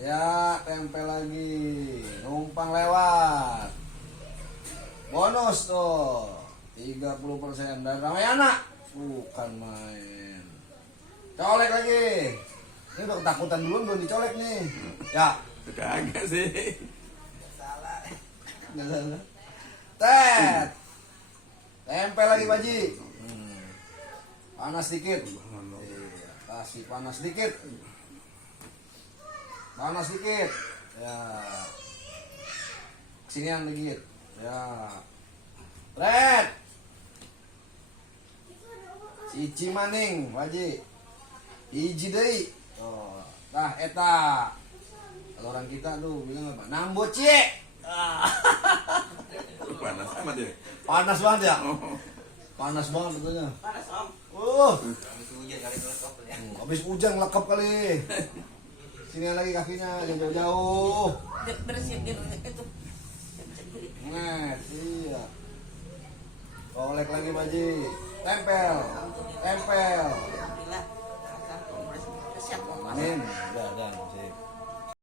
Ya, tempel lagi. Numpang lewat. Bonus tuh. 30% dari Ramayana. Bukan main. Colek lagi. Ini udah ketakutan duluan belum dicolek nih. Ya. Kagak sih. Salah. Nggak salah. Tet. Tempel lagi Baji. Panas dikit. Iya, kasih panas dikit. Panas dikit. Ya. Kesinian dikit. Ya. Red. Cici maning, Baji. Hiji deui. Oh, nah eta. Kalau orang kita tuh bilang apa? Nambo cie. Panas amat ya. Panas banget ya? Panas banget betulnya. Panas om. Habis hujan lekap kali. Sini lagi kakinya, jangan jauh-jauh. Bersihin itu. Nah, iya. Kolek lagi Baji. Tempel. Tempel.